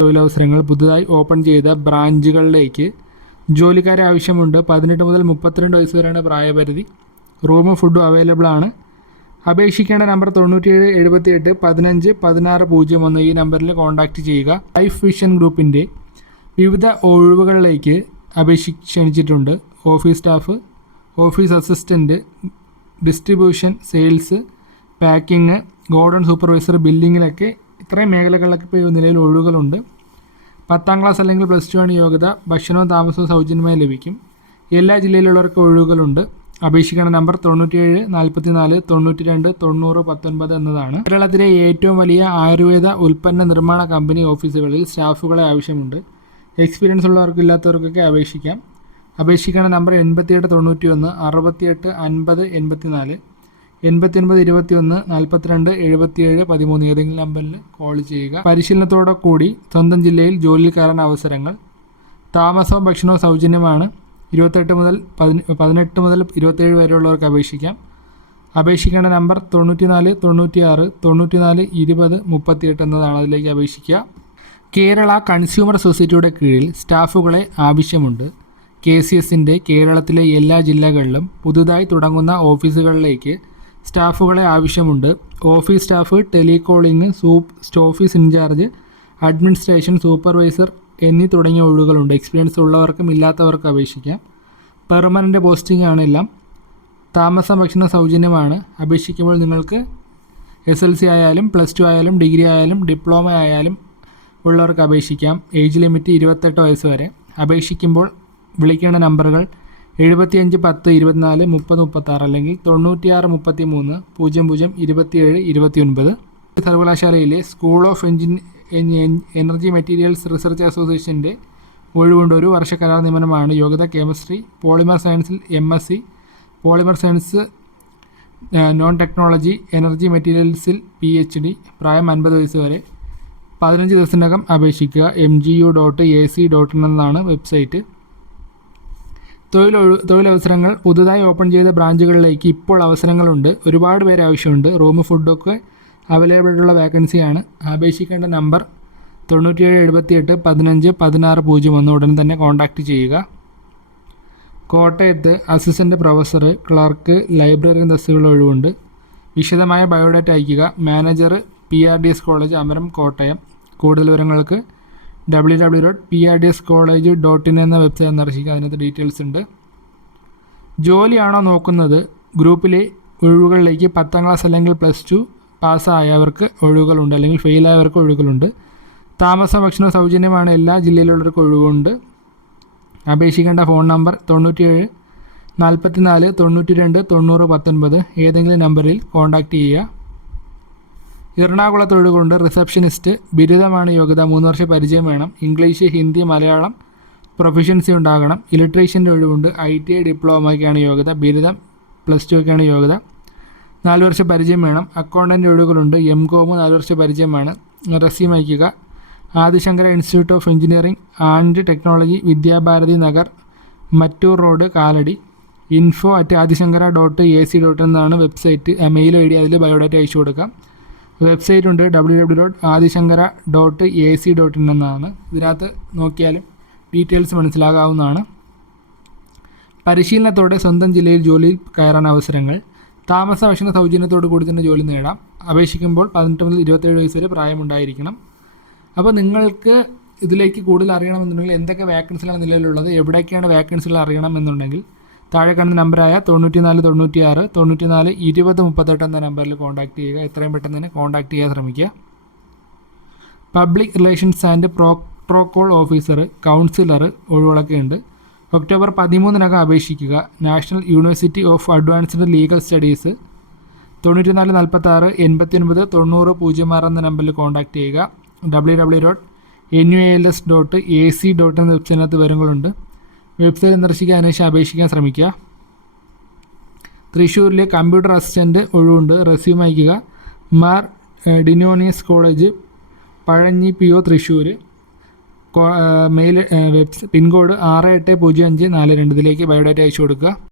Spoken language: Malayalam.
തൊഴിലവസരങ്ങൾ പുതുതായി ഓപ്പൺ ചെയ്ത ബ്രാഞ്ചുകളിലേക്ക് ജോലിക്കാരെ ആവശ്യമുണ്ട്. പതിനെട്ട് മുതൽ മുപ്പത്തിരണ്ട് വയസ്സ് വരെയാണ് പ്രായപരിധി. റൂമും ഫുഡും അവൈലബിൾ ആണ്. അപേക്ഷിക്കേണ്ട നമ്പർ തൊണ്ണൂറ്റിയേഴ് എഴുപത്തി എട്ട് പതിനഞ്ച് പതിനാറ് പൂജ്യം ഒന്ന്. ഈ നമ്പറിൽ കോൺടാക്റ്റ് ചെയ്യുക. ലൈഫ് വിഷൻ ഗ്രൂപ്പിന്റെ വിവിധ ഒഴിവുകളിലേക്ക് അപേക്ഷി ക്ഷണിച്ചിട്ടുണ്ട്. Office staff office assistant distribution sales packing godown supervisor ബില്ലിങ്ങിലൊക്കെ ഇത്രയും മേഖലകളിലൊക്കെ ഇപ്പോൾ നിലയിൽ ഒഴിവുകളുണ്ട്. പത്താം ക്ലാസ് അല്ലെങ്കിൽ പ്ലസ് ടു ആണ് യോഗ്യത. ഭക്ഷണവും താമസവും സൗജന്യമായി ലഭിക്കും. എല്ലാ ജില്ലയിലുള്ളവർക്ക് ഒഴിവുകളുണ്ട്. അപേക്ഷിക്കേണ്ട നമ്പർ തൊണ്ണൂറ്റിയേഴ് നാൽപ്പത്തി നാല് തൊണ്ണൂറ്റി രണ്ട് തൊണ്ണൂറ് പത്തൊൻപത് എന്നതാണ്. കേരളത്തിലെ ഏറ്റവും വലിയ ആയുർവേദ ഉൽപ്പന്ന നിർമ്മാണ കമ്പനി ഓഫീസുകളിൽ സ്റ്റാഫുകളെ ആവശ്യമുണ്ട്. എക്സ്പീരിയൻസ് ഉള്ളവർക്കും ഇല്ലാത്തവർക്കൊക്കെ അപേക്ഷിക്കാം. അപേക്ഷിക്കേണ്ട നമ്പർ എൺപത്തിയെട്ട് തൊണ്ണൂറ്റി ഒന്ന് അറുപത്തിയെട്ട് അൻപത് എൺപത്തി എൺപത്തി ഒൻപത് ഇരുപത്തി ഒന്ന് നാൽപ്പത്തിരണ്ട് എഴുപത്തിയേഴ് പതിമൂന്ന് ഏതെങ്കിലും നമ്പറിൽ കോൾ ചെയ്യുക. പരിശീലനത്തോടെ കൂടി സ്വന്തം ജില്ലയിൽ ജോലിയിൽ കയറാൻ അവസരങ്ങൾ. താമസവും ഭക്ഷണവും സൗജന്യമാണ്. ഇരുപത്തെട്ട് മുതൽ പതിന പതിനെട്ട് മുതൽ ഇരുപത്തേഴ് വരെയുള്ളവർക്ക് അപേക്ഷിക്കാം. അപേക്ഷിക്കേണ്ട നമ്പർ തൊണ്ണൂറ്റി നാല് തൊണ്ണൂറ്റി ആറ് തൊണ്ണൂറ്റി നാല് ഇരുപത് മുപ്പത്തിയെട്ട് എന്നതാണ് അതിലേക്ക് അപേക്ഷിക്കുക. കേരള കൺസ്യൂമർ സൊസൈറ്റിയുടെ കീഴിൽ സ്റ്റാഫുകളെ ആവശ്യമുണ്ട്. കെ സി എസിന്റെ കേരളത്തിലെ എല്ലാ ജില്ലകളിലും പുതുതായി തുടങ്ങുന്ന ഓഫീസുകളിലേക്ക് സ്റ്റാഫുകളെ ആവശ്യമുണ്ട്. ഓഫീസ് സ്റ്റാഫ് ടെലികോളിംഗ് സൂപ്പ് സ്റ്റോഫീസ് ഇൻചാർജ് അഡ്മിനിസ്ട്രേഷൻ സൂപ്പർവൈസർ എന്നീ തുടങ്ങിയ ഒഴിവുകളുണ്ട്. എക്സ്പീരിയൻസ് ഉള്ളവർക്കും ഇല്ലാത്തവർക്കും അപേക്ഷിക്കാം. പെർമനന്റ് പോസ്റ്റിംഗ് ആണ് എല്ലാം. താമസം ഭക്ഷണ സൗജന്യമാണ്. അപേക്ഷിക്കുമ്പോൾ നിങ്ങൾക്ക് എസ് എൽ സി ആയാലും പ്ലസ് ടു ആയാലും ഡിഗ്രി ആയാലും ഡിപ്ലോമ ആയാലും ഉള്ളവർക്ക് അപേക്ഷിക്കാം. ഏജ് ലിമിറ്റ് ഇരുപത്തെട്ട് വയസ്സ് വരെ. അപേക്ഷിക്കുമ്പോൾ വിളിക്കേണ്ട നമ്പറുകൾ എഴുപത്തിയഞ്ച് പത്ത് ഇരുപത്തിനാല് മുപ്പത് മുപ്പത്താറ് അല്ലെങ്കിൽ തൊണ്ണൂറ്റിയാറ് മുപ്പത്തി മൂന്ന് പൂജ്യം പൂജ്യം ഇരുപത്തിയേഴ് ഇരുപത്തി ഒൻപത് സർവകലാശാലയിലെ school of engine energy materials research അസോസിയേഷന്റെ ഒഴിവുകൊണ്ട് ഒരു വർഷ കരാർ നിയമനമാണ് യോഗ്യത കെമിസ്ട്രി പോളിമർ സയൻസിൽ M S C polymer science non technology energy മെറ്റീരിയൽസിൽ P H D പ്രായം അൻപത് വയസ്സ് വരെ. പതിനഞ്ച് ദിവസത്തിനകം അപേക്ഷിക്കുക M G U dot A C dot in എന്നാണ് വെബ്സൈറ്റ്. തൊഴിലൊഴു തൊഴിലവസരങ്ങൾ പുതുതായി ഓപ്പൺ ചെയ്ത ബ്രാഞ്ചുകളിലേക്ക് ഇപ്പോൾ അവസരങ്ങളുണ്ട്. ഒരുപാട് പേര് ആവശ്യമുണ്ട്. റൂം ഫുഡൊക്കെ അവൈലബിൾ ആയിട്ടുള്ള വേക്കൻസിയാണ്. അപേക്ഷിക്കേണ്ട നമ്പർ തൊണ്ണൂറ്റിയേഴ് എഴുപത്തിയെട്ട് പതിനഞ്ച് പതിനാറ് പൂജ്യം ഒന്ന് ഉടൻ തന്നെ കോൺടാക്റ്റ് ചെയ്യുക. കോട്ടയത്ത് അസിസ്റ്റന്റ് പ്രൊഫസർ ക്ലർക്ക് ലൈബ്രറി ദസ്സുകൾ ഒഴിവുണ്ട്. വിശദമായ ബയോഡാറ്റ അയയ്ക്കുക. Manager P R D S college Amaram Kottayam. കൂടുതൽ വിവരങ്ങൾക്ക് W W dot P R D S college dot in എന്ന വെബ്സൈറ്റ് സന്ദർശിക്കുക. അതിനകത്ത് ഡീറ്റെയിൽസ് ഉണ്ട്. ജോലിയാണോ നോക്കുന്നത്? ഗ്രൂപ്പിലെ ഒഴിവുകളിലേക്ക് പത്താം ക്ലാസ് അല്ലെങ്കിൽ പ്ലസ് ടു പാസ്സായവർക്ക് ഒഴിവുകളുണ്ട്. അല്ലെങ്കിൽ ഫെയിലായവർക്ക് ഒഴിവുകളുണ്ട്. താമസ ഭക്ഷണം സൗജന്യമാണ്. എല്ലാ ജില്ലയിലുള്ളവർക്ക് ഒഴിവുണ്ട്. അപേക്ഷിക്കേണ്ട ഫോൺ നമ്പർ തൊണ്ണൂറ്റിയേഴ് നാൽപ്പത്തി നാല് തൊണ്ണൂറ്റി രണ്ട് തൊണ്ണൂറ് പത്തൊൻപത്. ഏതെങ്കിലും നമ്പറിൽ കോൺടാക്റ്റ് ചെയ്യുക. എറണാകുളത്ത് ഒഴിവുണ്ട് റിസപ്ഷനിസ്റ്റ് ബിരുദമാണ് യോഗ്യത മൂന്ന് വർഷ പരിചയം വേണം. ഇംഗ്ലീഷ് ഹിന്ദി മലയാളം പ്രൊഫഷൻസി ഉണ്ടാകണം. ഇലക്ട്രീഷ്യന്റെ ഒഴിവുണ്ട്. ഐ ടി ഐ ഡിപ്ലോമയ്ക്കാണ് യോഗ്യത. ബിരുദം പ്ലസ് ടു ഒക്കെയാണ് യോഗ്യത. നാല് വർഷ പരിചയം വേണം. അക്കൗണ്ടന്റ് ഒഴിവുകളുണ്ട്. എം കോമ് നാല് വർഷം പരിചയമാണ് റെസ്യൂം അയക്കുക Adishankara institute of engineering and technology Vidyabharathi Nagar Mattoor road Kalady. Info at Adishankara dot A C dot എന്നാണ് വെബ്സൈറ്റ്. മെയിൽ ഐ ഡി അതിൽ ബയോഡാറ്റ അയച്ചു കൊടുക്കാം. വെബ്സൈറ്റ് ഉണ്ട് W W dot Adishankara dot A C dot in എന്നാണ്. ഇതിനകത്ത് നോക്കിയാലും ഡീറ്റെയിൽസ് മനസ്സിലാകാവുന്നതാണ്. പരിശീലനത്തോടെ സ്വന്തം ജില്ലയിൽ ജോലിയിൽ കയറാൻ അവസരങ്ങൾ താമസ ഭക്ഷണ സൗജന്യത്തോട് കൂടി തന്നെ ജോലി നേടാം. അപേക്ഷിക്കുമ്പോൾ പതിനെട്ട് മുതൽ ഇരുപത്തേഴ് വയസ്സ് വരെ പ്രായമുണ്ടായിരിക്കണം. അപ്പോൾ നിങ്ങൾക്ക് ഇതിലേക്ക് കൂടുതൽ അറിയണമെന്നുണ്ടെങ്കിൽ എന്തൊക്കെ വേക്കൻസികളാണ് നിലവിലുള്ളത് എവിടേക്കാണ് വേക്കൻസികൾ അറിയണമെന്നുണ്ടെങ്കിൽ താഴെ കാണുന്ന നമ്പറായ തൊണ്ണൂറ്റി നാല് തൊണ്ണൂറ്റി ആറ് തൊണ്ണൂറ്റി നാല് ഇരുപത് മുപ്പത്തെട്ട് എന്ന നമ്പറിൽ കോൺടാക്ട് ചെയ്യുക. എത്രയും പെട്ടെന്ന് തന്നെ കോൺടാക്ട് ചെയ്യാൻ ശ്രമിക്കുക. Public relations and protocol officer counsellor ഒഴിവുകളൊക്കെ ഉണ്ട് ഒക്ടോബർ പതിമൂന്നിനകം അപേക്ഷിക്കുക. National university of advanced legal studies തൊണ്ണൂറ്റി നാല് നാൽപ്പത്തി ആറ് എൺപത്തി ഒൻപത് തൊണ്ണൂറ് പൂജ്യം ആറ് എന്ന നമ്പറിൽ കോൺടാക്ട് ചെയ്യുക. W W dot N U L S dot A C dot എന്ന വെബ്സൈറ്റിനകത്ത് വിവരങ്ങളുണ്ട്. വെബ്സൈറ്റ് സന്ദർശിക്കാൻ അന്വേഷിച്ച് അപേക്ഷിക്കാൻ ശ്രമിക്കുക. തൃശ്ശൂരിലെ കമ്പ്യൂട്ടർ അസിസ്റ്റന്റ് ഒഴിവുണ്ട്. റെസ്യൂം അയക്കുക Mar Dionysius college Pazhanji P O Thrissur mail webs pincode ആറ് എട്ട് പൂജ്യം അഞ്ച് നാല് രണ്ടിലേക്ക് ബയോഡാറ്റ അയച്ചു കൊടുക്കുക.